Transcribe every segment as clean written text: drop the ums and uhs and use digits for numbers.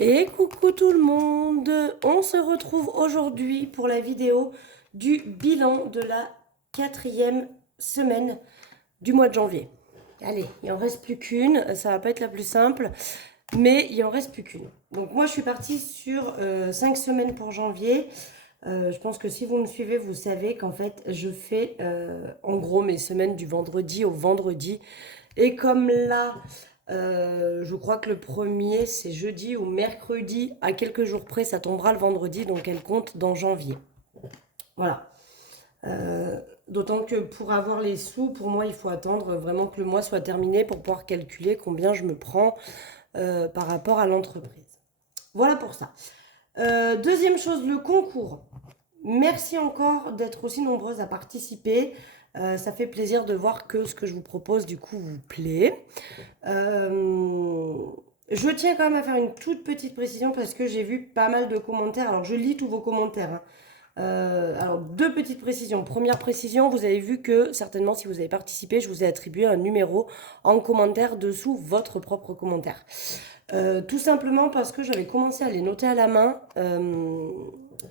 Et coucou tout le monde, on se retrouve aujourd'hui pour la vidéo du bilan de la 4e semaine du mois de janvier. Allez, il en reste plus qu'une, ça va pas être la plus simple, mais il en reste plus qu'une. Donc moi je suis partie sur 5 semaines pour janvier. Je pense que si vous me suivez, vous savez qu'en fait je fais en gros mes semaines du vendredi au vendredi. Et comme là, je crois que le premier c'est jeudi ou mercredi, à quelques jours près, ça tombera le vendredi, donc elle compte dans janvier. Voilà. D'autant que pour avoir les sous, pour moi, il faut attendre vraiment que le mois soit terminé pour pouvoir calculer combien je me prends par rapport à l'entreprise. Voilà pour ça. Deuxième chose, le concours. Merci encore d'être aussi nombreuses à participer. Ça fait plaisir de voir que ce que je vous propose du coup vous plaît. Je tiens quand même à faire une toute petite précision parce que j'ai vu pas mal de commentaires. Alors je lis tous vos commentaires, hein. Alors deux petites précisions. Première précision, vous avez vu que certainement si vous avez participé, je vous ai attribué un numéro en commentaire dessous votre propre commentaire. Tout simplement parce que j'avais commencé à les noter à la main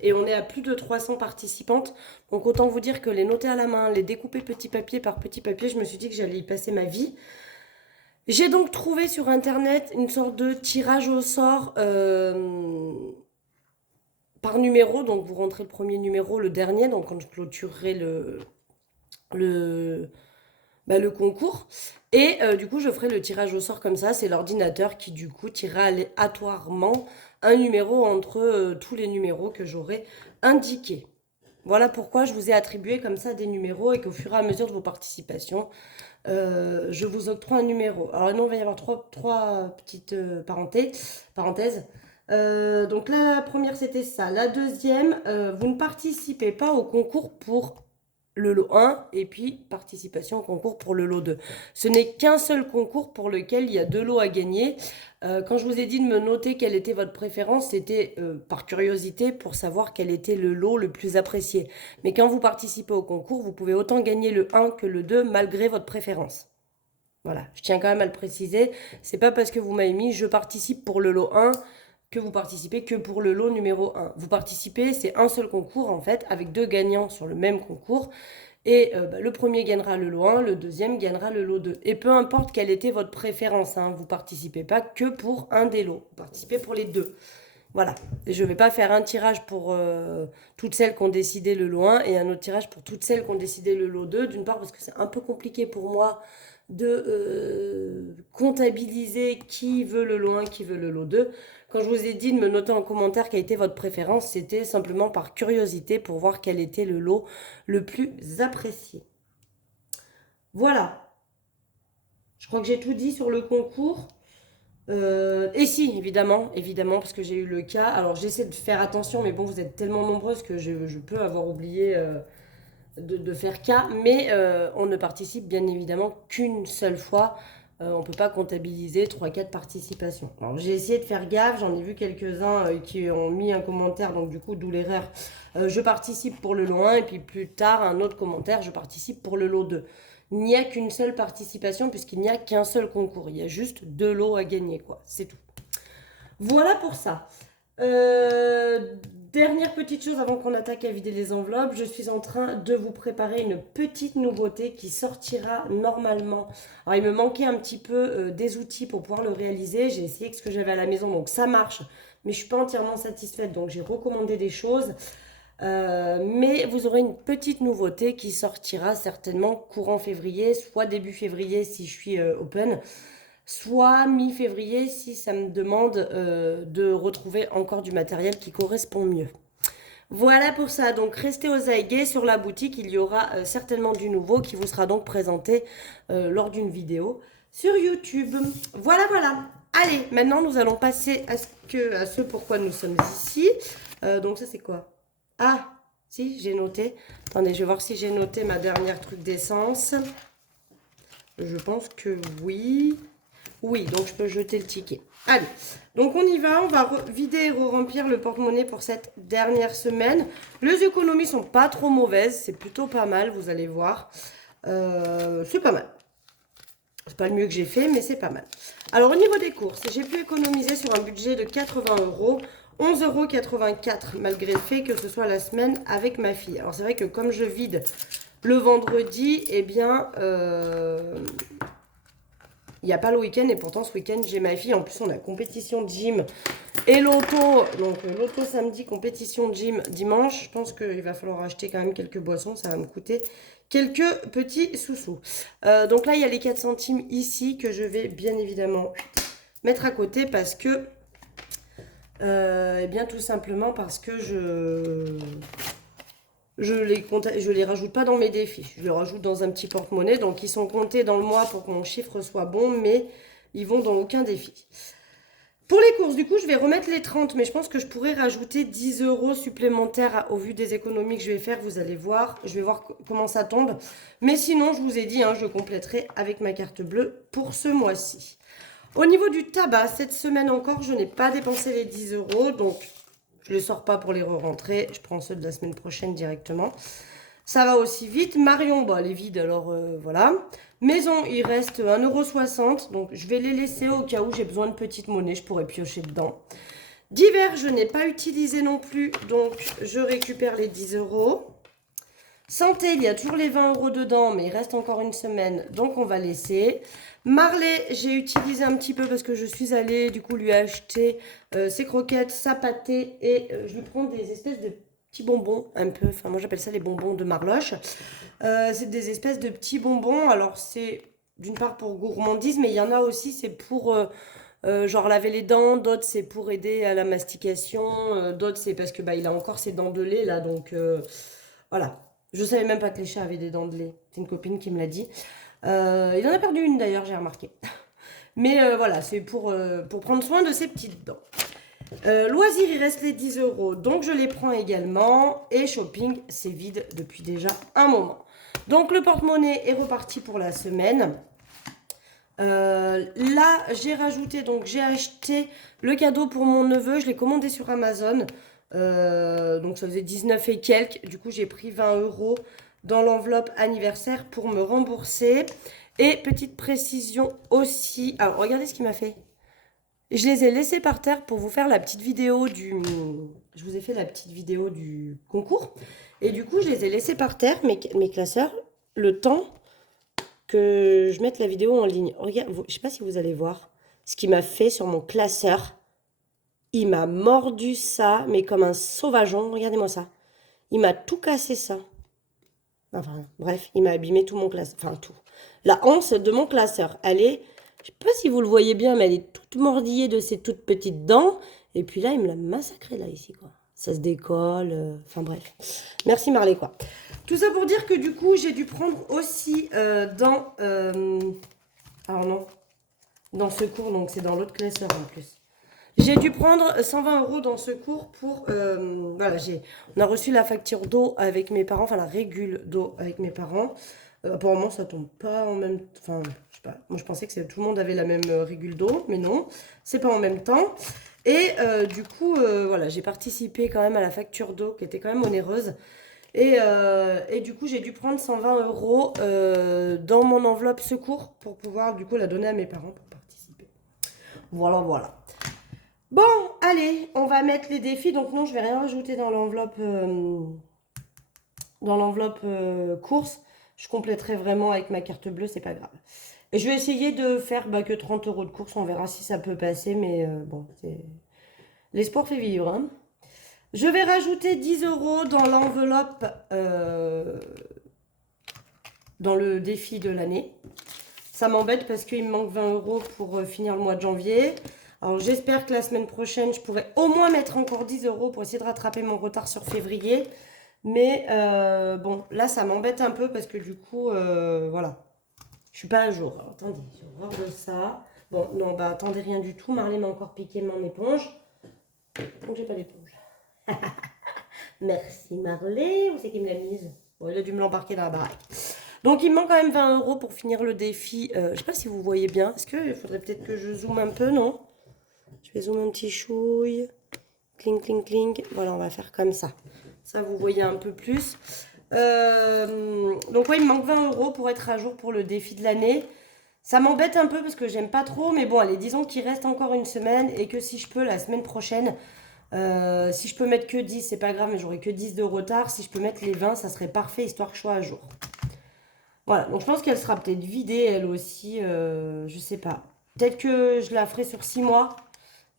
et on est à plus de 300 participantes. Donc autant vous dire que les noter à la main, les découper petit papier par petit papier, je me suis dit que j'allais y passer ma vie. J'ai donc trouvé sur internet une sorte de tirage au sort par numéro. Donc vous rentrez le premier numéro, le dernier, donc quand je clôturerai le, le concours. Et du coup, je ferai le tirage au sort comme ça. C'est l'ordinateur qui, du coup, tirera aléatoirement un numéro entre tous les numéros que j'aurai indiqués. Voilà pourquoi je vous ai attribué comme ça des numéros et qu'au fur et à mesure de vos participations, je vous octroie un numéro. Alors non, il va y avoir trois petites parenthèses. Donc la première, c'était ça. La deuxième, vous ne participez pas au concours pour le lot 1 et puis participation au concours pour le lot 2. Ce n'est qu'un seul concours pour lequel il y a 2 lots à gagner. Quand je vous ai dit de me noter quelle était votre préférence, c'était par curiosité pour savoir quel était le lot le plus apprécié. Mais quand vous participez au concours, vous pouvez autant gagner le 1 que le 2 malgré votre préférence. Voilà, je tiens quand même à le préciser. C'est pas parce que vous m'avez mis je participe pour le lot 1 que vous participez que pour le lot numéro 1. Vous participez, c'est un seul concours en fait, avec 2 gagnants sur le même concours. Et le premier gagnera le lot 1, le deuxième gagnera le lot 2. Et peu importe quelle était votre préférence, hein, vous ne participez pas que pour un des lots, vous participez pour les deux. Voilà, et je ne vais pas faire un tirage pour toutes celles qui ont décidé le lot 1 et un autre tirage pour toutes celles qui ont décidé le lot 2. D'une part parce que c'est un peu compliqué pour moi de comptabiliser qui veut le lot 1, qui veut le lot 2. Quand je vous ai dit de me noter en commentaire quelle était votre préférence, c'était simplement par curiosité pour voir quel était le lot le plus apprécié. Voilà. Je crois que j'ai tout dit sur le concours. Et si, évidemment, parce que j'ai eu le cas. Alors j'essaie de faire attention, mais bon, vous êtes tellement nombreuses que je peux avoir oublié de faire cas. Mais on ne participe bien évidemment qu'une seule fois. On ne peut pas comptabiliser 3-4 participations. Alors j'ai essayé de faire gaffe, j'en ai vu quelques-uns qui ont mis un commentaire, donc du coup d'où l'erreur. Je participe pour le lot 1 et puis plus tard un autre commentaire, je participe pour le lot 2. Il n'y a qu'une seule participation puisqu'il n'y a qu'un seul concours. Il y a juste 2 lots à gagner, quoi. C'est tout. Voilà pour ça. Dernière petite chose avant qu'on attaque à vider les enveloppes, je suis en train de vous préparer une petite nouveauté qui sortira normalement. Alors il me manquait un petit peu des outils pour pouvoir le réaliser. J'ai essayé avec ce que j'avais à la maison, donc ça marche, mais je ne suis pas entièrement satisfaite, donc j'ai recommandé des choses. Mais vous aurez une petite nouveauté qui sortira certainement courant février, soit début février si je suis open, soit mi-février si ça me demande de retrouver encore du matériel qui correspond mieux. Voilà pour ça, donc restez aux aguets sur la boutique, il y aura certainement du nouveau qui vous sera donc présenté lors d'une vidéo sur YouTube. Voilà, voilà. Allez, maintenant nous allons passer à ce pourquoi nous sommes ici. Donc ça c'est quoi? Ah, si, j'ai noté. Attendez, je vais voir si j'ai noté ma dernière truc d'essence. Je pense que oui. Oui, donc je peux jeter le ticket. Allez, donc on y va. On va vider et remplir le porte-monnaie pour cette dernière semaine. Les économies sont pas trop mauvaises. C'est plutôt pas mal, vous allez voir. C'est pas mal. C'est pas le mieux que j'ai fait, mais c'est pas mal. Alors, au niveau des courses, j'ai pu économiser sur un budget de 80 euros. 11,84 € malgré le fait que ce soit la semaine avec ma fille. Alors, c'est vrai que comme je vide le vendredi, eh bien, il n'y a pas le week-end et pourtant ce week-end j'ai ma fille. En plus on a compétition de gym et loto. Donc loto samedi, compétition de gym dimanche. Je pense qu'il va falloir acheter quand même quelques boissons. Ça va me coûter quelques petits sous-sous. Donc là il y a les 4 centimes ici que je vais bien évidemment mettre à côté parce que... eh bien tout simplement parce que je les rajoute pas dans mes défis. Je les rajoute dans un petit porte-monnaie. Donc, ils sont comptés dans le mois pour que mon chiffre soit bon, mais ils vont dans aucun défi. Pour les courses, du coup, je vais remettre les 30, mais je pense que je pourrais rajouter 10 € supplémentaires au vu des économies que je vais faire. Vous allez voir, je vais voir comment ça tombe. Mais sinon, je vous ai dit, hein, je compléterai avec ma carte bleue pour ce mois-ci. Au niveau du tabac, cette semaine encore, je n'ai pas dépensé les 10 €, donc... je ne les sors pas pour les re-rentrer. Je prends ceux de la semaine prochaine directement. Ça va aussi vite. Marion, bah, elle est vide, alors voilà. Maison, il reste 1,60 €. Donc, je vais les laisser au cas où j'ai besoin de petites monnaies. Je pourrais piocher dedans. Divers, je n'ai pas utilisé non plus. Donc, je récupère les 10 €. Santé, il y a toujours les 20 € dedans, mais il reste encore une semaine, donc on va laisser. Marley, j'ai utilisé un petit peu parce que je suis allée du coup lui acheter ses croquettes, sa pâtée et je lui prends des espèces de petits bonbons un peu, enfin moi j'appelle ça les bonbons de Marloche. C'est des espèces de petits bonbons, alors c'est d'une part pour gourmandise, mais il y en a aussi c'est pour genre laver les dents, d'autres c'est pour aider à la mastication, d'autres c'est parce que bah, il a encore ses dents de lait là, donc voilà. Je savais même pas que les chats avaient des dents de lait. C'est une copine qui me l'a dit. Il en a perdu une d'ailleurs, j'ai remarqué. Mais voilà, c'est pour prendre soin de ses petites dents. Loisirs, il reste les 10 €. Donc je les prends également. Et shopping, c'est vide depuis déjà un moment. Donc le porte-monnaie est reparti pour la semaine. Là, j'ai rajouté, donc j'ai acheté le cadeau pour mon neveu. Je l'ai commandé sur Amazon. Donc ça faisait 19 et quelques. Du coup, j'ai pris 20 € dans l'enveloppe anniversaire pour me rembourser. Et petite précision aussi. Alors, regardez ce qu'il m'a fait. Je les ai laissés par terre pour vous faire la petite vidéo du... Je vous ai fait la petite vidéo du concours. Et du coup, je les ai laissés par terre, mes classeurs, le temps que je mette la vidéo en ligne. Regarde, je ne sais pas si vous allez voir ce qu'il m'a fait sur mon classeur. Il m'a mordu ça, mais comme un sauvageon. Regardez-moi ça. Il m'a tout cassé ça. Enfin, bref, il m'a abîmé tout mon classeur. Enfin, tout. La hanse de mon classeur. Elle est, je sais pas si vous le voyez bien, mais elle est toute mordillée de ses toutes petites dents. Et puis là, il me l'a massacré là, ici, quoi. Ça se décolle. Enfin, bref. Merci Marley, quoi. Tout ça pour dire que du coup, j'ai dû prendre aussi dans... alors non. Dans ce cours, donc c'est dans l'autre classeur en plus. J'ai dû prendre 120 € dans ce cours pour... voilà, on a reçu la facture d'eau avec mes parents, enfin la régule d'eau avec mes parents. Apparemment, ça tombe pas en même... Enfin, je sais pas. Moi, je pensais que tout le monde avait la même régule d'eau, mais non. C'est pas en même temps. Et du coup, voilà, j'ai participé quand même à la facture d'eau qui était quand même onéreuse. Et du coup, j'ai dû prendre 120 € dans mon enveloppe secours pour pouvoir du coup la donner à mes parents pour participer. Voilà, voilà. Bon, allez, on va mettre les défis. Donc non, je vais rien rajouter dans l'enveloppe course. Je compléterai vraiment avec ma carte bleue, c'est pas grave. Et je vais essayer de faire que 30 € de course. On verra si ça peut passer, mais bon, l'espoir fait vivre, hein. Je vais rajouter 10 € dans l'enveloppe dans le défi de l'année. Ça m'embête parce qu'il me manque 20 € pour finir le mois de janvier. Alors j'espère que la semaine prochaine, je pourrai au moins mettre encore 10 € pour essayer de rattraper mon retard sur février. Mais bon, là ça m'embête un peu parce que du coup, voilà. Je suis pas à jour. Alors attendez, j'ai horreur de ça. Bon, non, bah attendez, rien du tout. Marley m'a encore piqué mon éponge. Donc j'ai pas d'éponge. Merci Marley. Où c'est qu'il me l'a mise? Bon, il a dû me l'embarquer dans la baraque. Donc il me manque quand même 20 € pour finir le défi. Je sais pas si vous voyez bien. Est-ce qu'il faudrait peut-être que je zoome un peu, non? Je vais zoomer un petit chouille. Cling, cling, cling. Voilà, on va faire comme ça. Ça, vous voyez un peu plus. Donc ouais, il me manque 20 € pour être à jour pour le défi de l'année. Ça m'embête un peu parce que j'aime pas trop, mais bon, allez, disons qu'il reste encore une semaine et que si je peux, la semaine prochaine, si je peux mettre que 10, c'est pas grave, mais j'aurai que 10 de retard. Si je peux mettre les 20, ça serait parfait, histoire que je sois à jour. Voilà, donc je pense qu'elle sera peut-être vidée, elle aussi, je sais pas. Peut-être que je la ferai sur 6 mois.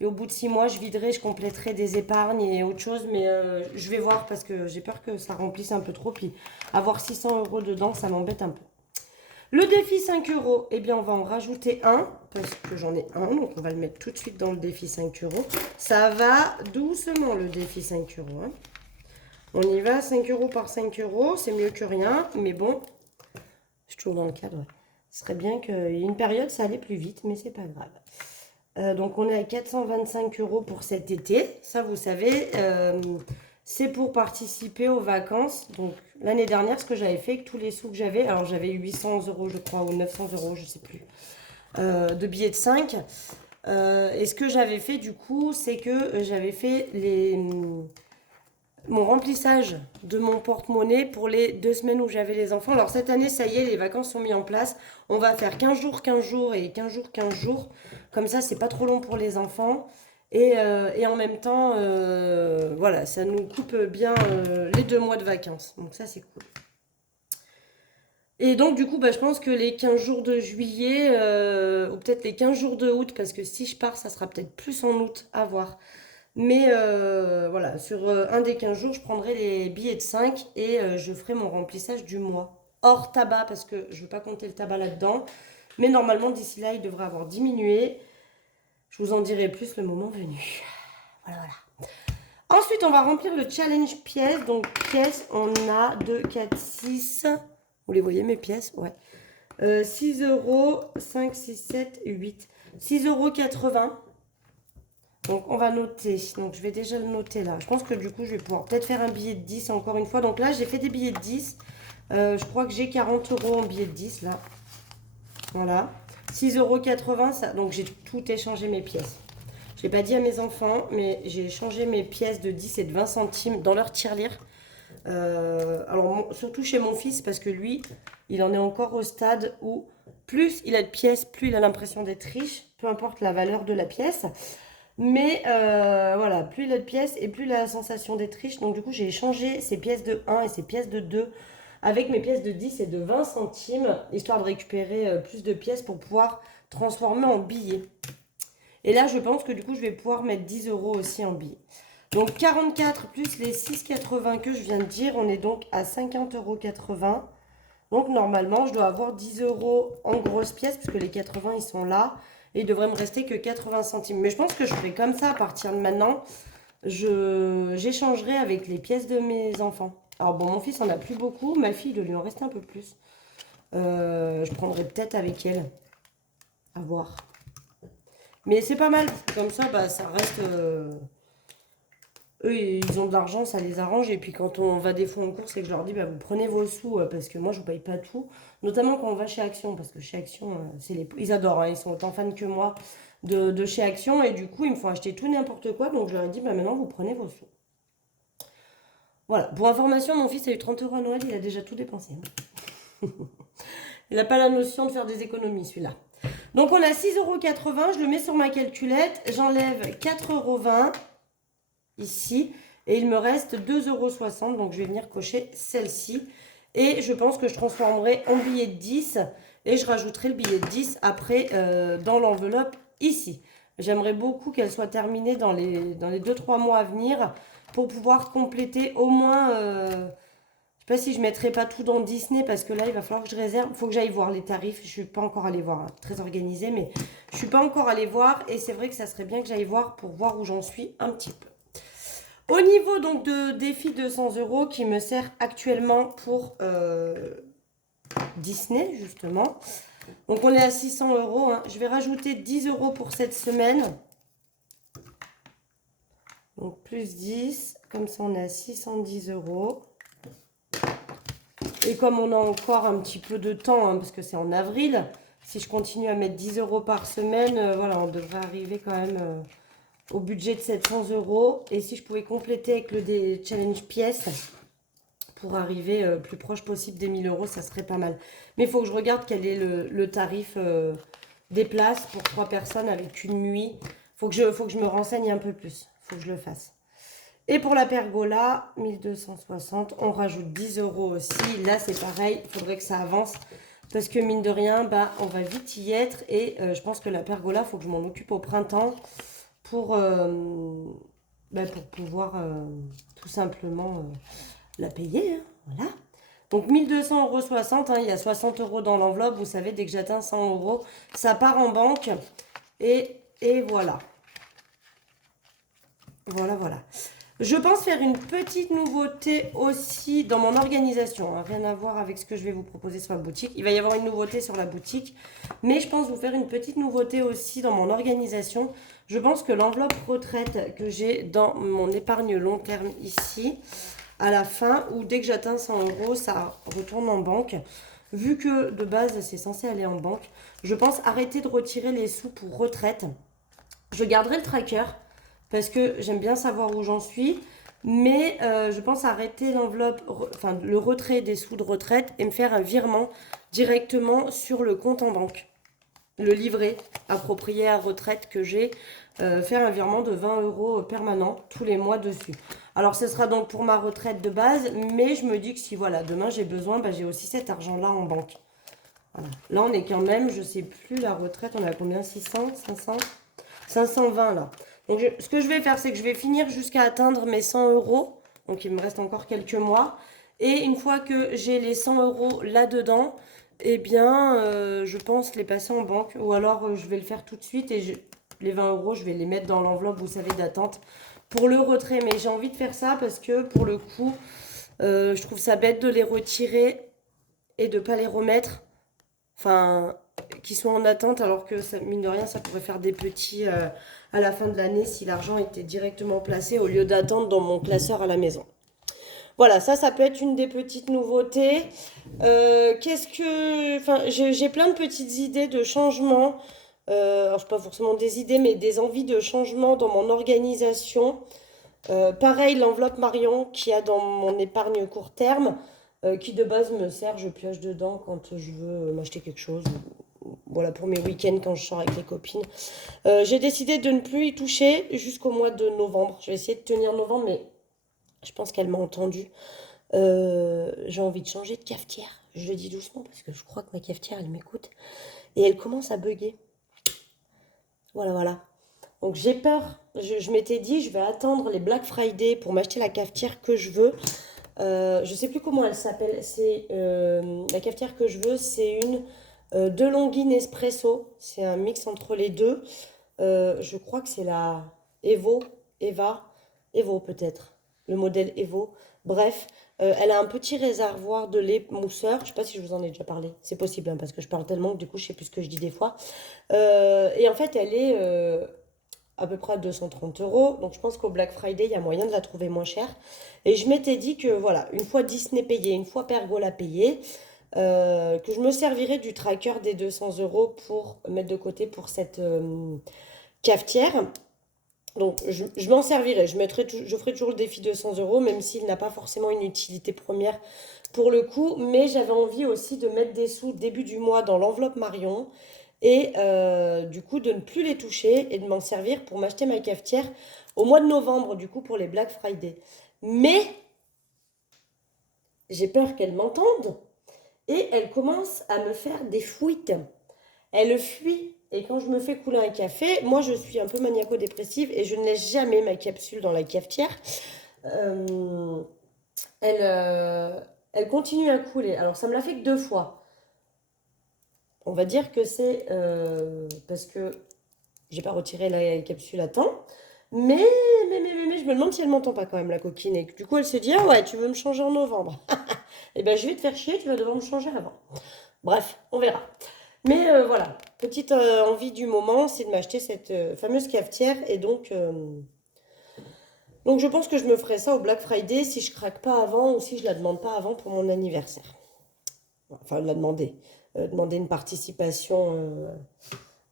Et au bout de 6 mois, je viderai, je compléterai des épargnes et autre chose. Mais je vais voir parce que j'ai peur que ça remplisse un peu trop. Puis avoir 600 € dedans, ça m'embête un peu. Le défi 5 €, eh bien on va en rajouter un. Parce que j'en ai un, donc on va le mettre tout de suite dans le défi 5 €. Ça va doucement le défi 5 €. Hein. On y va, 5 € par 5 €. C'est mieux que rien. Mais bon, je suis toujours dans le cadre. Ce serait bien qu'il y ait une période, ça allait plus vite, mais c'est pas grave. Donc on est à 425 € pour cet été. Ça, vous savez, c'est pour participer aux vacances. Donc l'année dernière, ce que j'avais fait, avec tous les sous que j'avais, alors j'avais 800 € je crois, ou 900 € je sais plus, de billets de 5. Et ce que j'avais fait du coup, c'est que j'avais fait mon remplissage de mon porte-monnaie pour les 2 semaines où j'avais les enfants. Alors cette année, ça y est, les vacances sont mises en place. On va faire 15 jours, 15 jours et 15 jours, 15 jours. Comme ça, c'est pas trop long pour les enfants. Et en même temps, voilà, ça nous coupe bien les 2 mois de vacances. Donc ça, c'est cool. Et donc, du coup, bah, je pense que les 15 jours de juillet, ou peut-être les 15 jours de août, parce que si je pars, ça sera peut-être plus en août, à voir. Mais voilà, sur un des 15 jours, je prendrai les billets de 5 et je ferai mon remplissage du mois. Hors tabac, parce que je ne veux pas compter le tabac là-dedans. Mais normalement, d'ici là, il devrait avoir diminué. Je vous en dirai plus le moment venu. Voilà, voilà. Ensuite, on va remplir le challenge pièces. Donc, pièces, on a 2, 4, 6. Vous les voyez, mes pièces? Ouais. 6 euros, 5, 6, 7, 8. 6,80 €. Donc on va noter, donc je vais déjà le noter là. Je pense que du coup je vais pouvoir peut-être faire un billet de 10 encore une fois. Donc là j'ai fait des billets de 10. Je crois que j'ai 40 € en billet de 10 là. Voilà. 6,80 €, ça. Donc j'ai tout échangé mes pièces. Je l'ai pas dit à mes enfants, mais j'ai échangé mes pièces de 10 et de 20 centimes dans leur tirelire. Alors surtout chez mon fils parce que lui, il en est encore au stade où plus il a de pièces, plus il a l'impression d'être riche, peu importe la valeur de la pièce. Mais voilà, plus il a de pièces et plus il a la sensation d'être riche. Donc du coup, j'ai échangé ces pièces de 1 et ces pièces de 2 avec mes pièces de 10 et de 20 centimes, histoire de récupérer plus de pièces pour pouvoir transformer en billets. Et là, je pense que du coup, je vais pouvoir mettre 10 € aussi en billets. Donc 44 plus les 6,80 que je viens de dire, on est donc à 50,80 €. Donc normalement, je dois avoir 10 € en grosses pièces, puisque les 80, ils sont là. Et il devrait me rester que 80 centimes. Mais je pense que je ferai comme ça à partir de maintenant. J'échangerai avec les pièces de mes enfants. Alors bon, mon fils en a plus beaucoup. Ma fille, il lui en reste un peu plus. Je prendrai peut-être avec elle. À voir. Mais c'est pas mal. Comme ça, bah, ça reste... eux, ils ont de l'argent, ça les arrange. Et puis quand on va des fois en course et que je leur dis, bah, vous prenez vos sous, parce que moi, je ne paye pas tout. Notamment quand on va chez Action, parce que chez Action, ils adorent, hein, ils sont autant fans que moi de chez Action. Et du coup, ils me font acheter tout n'importe quoi. Donc je leur ai dit, bah, maintenant, vous prenez vos sous. Voilà. Pour information, mon fils a eu 30 € à Noël, il a déjà tout dépensé. Il n'a pas la notion de faire des économies, celui-là. Donc on a 6,80 €, je le mets sur ma calculette, j'enlève 4,20 € ici. Et il me reste 2,60 €. Donc, je vais venir cocher celle-ci. Et je pense que je transformerai en billet de 10. Et je rajouterai le billet de 10 après dans l'enveloppe ici. J'aimerais beaucoup qu'elle soit terminée dans les 2-3 mois à venir. Pour pouvoir compléter au moins... je ne sais pas si je ne mettrai pas tout dans Disney. Parce que là, il va falloir que je réserve. Il faut que j'aille voir les tarifs. Je ne suis pas encore allée voir. Hein, très organisée. Mais je ne suis pas encore allée voir. Et c'est vrai que ça serait bien que j'aille voir pour voir où j'en suis un petit peu. Au niveau donc de défi de 100 € qui me sert actuellement pour Disney justement. Donc on est à 600 €. Hein. Je vais rajouter 10 € pour cette semaine. Donc plus 10. Comme ça on est à 610 €. Et comme on a encore un petit peu de temps, hein, parce que c'est en avril, si je continue à mettre 10 € par semaine, voilà, on devrait arriver quand même... au budget de 700 €. Et si je pouvais compléter avec le challenge pièces pour arriver plus proche possible des 1000 euros, ça serait pas mal. Mais il faut que je regarde quel est le tarif des places pour 3 personnes avec une nuit. Faut que je me renseigne un peu plus. Faut que je le fasse. Et pour la pergola, 1260, on rajoute 10 euros aussi. Là, c'est pareil, il faudrait que ça avance. Parce que mine de rien, bah, on va vite y être. Et je pense que la pergola, il faut que je m'en occupe au printemps pour, pour pouvoir tout simplement la payer. Hein, voilà. Donc 1200,60 €, hein, il y a 60 euros dans l'enveloppe. Vous savez, dès que j'atteins 100 euros, ça part en banque. Et voilà. Voilà. Je pense faire une petite nouveauté aussi dans mon organisation. Hein, rien à voir avec ce que je vais vous proposer sur la boutique. Il va y avoir une nouveauté sur la boutique. Mais je pense vous faire une petite nouveauté aussi dans mon organisation. Je pense que l'enveloppe retraite que j'ai dans mon épargne long terme ici, à la fin, ou dès que j'atteins 100 euros, ça retourne en banque. Vu que de base, c'est censé aller en banque, je pense arrêter de retirer les sous pour retraite. Je garderai le tracker parce que j'aime bien savoir où j'en suis. Mais je pense arrêter le retrait des sous de retraite et me faire un virement directement sur le compte en banque. Le livret approprié à retraite que j'ai, faire un virement de 20 euros permanent tous les mois dessus. Alors ce sera donc pour ma retraite de base, mais je me dis que si voilà, demain j'ai besoin, j'ai aussi cet argent-là en banque. Voilà. Là on est quand même, je sais plus la retraite, on est à combien? 600, 500 520 là. Donc ce que je vais faire, c'est que je vais finir jusqu'à atteindre mes 100 euros. Donc il me reste encore quelques mois. Et une fois que j'ai les 100 euros là-dedans, eh bien, je pense les passer en banque. Ou alors je vais le faire tout de suite et les 20 euros, je vais les mettre dans l'enveloppe, vous savez, d'attente pour le retrait. Mais j'ai envie de faire ça parce que pour le coup, je trouve ça bête de les retirer et de ne pas les remettre. Enfin, qui sont en attente alors que ça, mine de rien ça pourrait faire des petits à la fin de l'année si l'argent était directement placé au lieu d'attendre dans mon classeur à la maison. Voilà, ça peut être une des petites nouveautés. Enfin, j'ai plein de petites idées de changement. Alors, pas forcément des idées, mais des envies de changement dans mon organisation. Pareil, l'enveloppe Marion qu'il y a dans mon épargne court terme, qui de base me sert, je pioche dedans quand je veux m'acheter quelque chose. Voilà, pour mes week-ends quand je sors avec les copines. J'ai décidé de ne plus y toucher jusqu'au mois de novembre. Je vais essayer de tenir novembre, mais je pense qu'elle m'a entendu. J'ai envie de changer de cafetière. Je le dis doucement parce que je crois que ma cafetière, elle m'écoute. Et elle commence à bugger. Voilà. Donc j'ai peur. Je m'étais dit, je vais attendre les Black Friday pour m'acheter la cafetière que je veux. Je sais plus comment elle s'appelle. C'est la cafetière que je veux, c'est une DeLonghi Nespresso. C'est un mix entre les deux. Je crois que c'est la Evo peut-être. Le modèle Evo. Bref, elle a un petit réservoir de lait mousseur. Je sais pas si je vous en ai déjà parlé. C'est possible hein, parce que je parle tellement que du coup je sais plus ce que je dis des fois. Et en fait, elle est à peu près à 230 euros. Donc je pense qu'au Black Friday, il y a moyen de la trouver moins chère. Et je m'étais dit que voilà, une fois Disney payé, une fois Pergola payé, que je me servirais du tracker des 200 euros pour mettre de côté pour cette cafetière. Donc je m'en servirai, je ferai toujours le défi 200 euros, même s'il n'a pas forcément une utilité première pour le coup. Mais j'avais envie aussi de mettre des sous début du mois dans l'enveloppe Marion et du coup de ne plus les toucher et de m'en servir pour m'acheter ma cafetière au mois de novembre, du coup pour les Black Friday. Mais j'ai peur qu'elle m'entende et elle commence à me faire des fuites. Elle fuit et quand je me fais couler un café, moi je suis un peu maniaco-dépressive et je ne laisse jamais ma capsule dans la cafetière. Euh, elle continue à couler. Alors ça me l'a fait que 2 fois. On va dire que c'est parce que j'ai pas retiré la capsule à temps. Mais je me demande si elle m'entend pas quand même, la coquine. Et du coup, elle se dit, ah ouais, tu veux me changer en novembre. Eh ben, je vais te faire chier, tu vas devoir me changer avant. Bref, on verra. Mais voilà, petite envie du moment, c'est de m'acheter cette fameuse cafetière. Et donc, je pense que je me ferai ça au Black Friday si je craque pas avant ou si je la demande pas avant pour mon anniversaire. Enfin, la demander. Demander une participation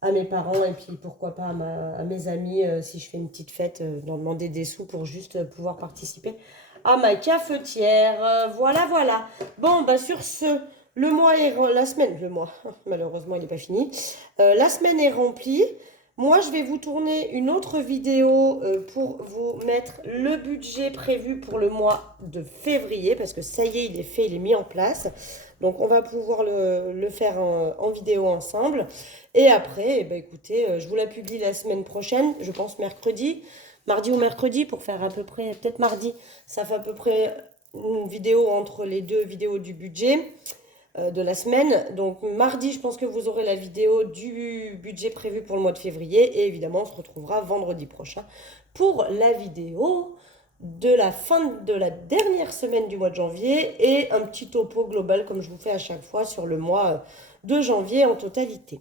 à mes parents et puis pourquoi pas à mes amis si je fais une petite fête, leur demander des sous pour juste pouvoir participer à ma cafetière. Voilà, voilà. Bon, bah sur ce, le mois est... La semaine, le mois, malheureusement, il n'est pas fini. La semaine est remplie. Moi, je vais vous tourner une autre vidéo pour vous mettre le budget prévu pour le mois de février, parce que ça y est, il est fait, il est mis en place. Donc, on va pouvoir le faire en vidéo ensemble. Et après, eh ben, écoutez, je vous la publie la semaine prochaine, je pense mercredi, mardi ou mercredi, pour faire à peu près, peut-être mardi, ça fait à peu près une vidéo entre les deux vidéos du budget de la semaine. Donc mardi, je pense que vous aurez la vidéo du budget prévu pour le mois de février. Et évidemment, on se retrouvera vendredi prochain pour la vidéo de la fin de la dernière semaine du mois de janvier et un petit topo global comme je vous fais à chaque fois sur le mois de janvier en totalité.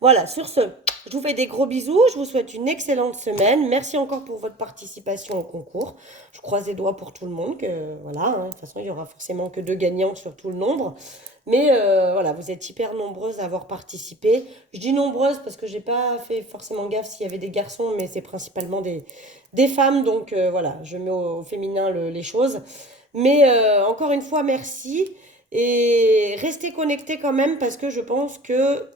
Voilà, sur ce, je vous fais des gros bisous, je vous souhaite une excellente semaine. Merci encore pour votre participation au concours. Je croise les doigts pour tout le monde, que voilà, hein, de toute façon, il y aura forcément que 2 gagnants sur tout le nombre. Mais voilà, vous êtes hyper nombreuses à avoir participé. Je dis nombreuses parce que j'ai pas fait forcément gaffe s'il y avait des garçons, mais c'est principalement des femmes. Donc voilà, je mets au féminin les choses. Mais encore une fois, merci. Et restez connectés quand même parce que je pense que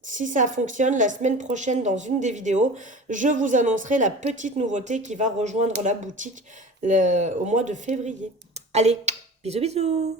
si ça fonctionne, la semaine prochaine, dans une des vidéos, je vous annoncerai la petite nouveauté qui va rejoindre la boutique au mois de février. Allez, bisous bisous!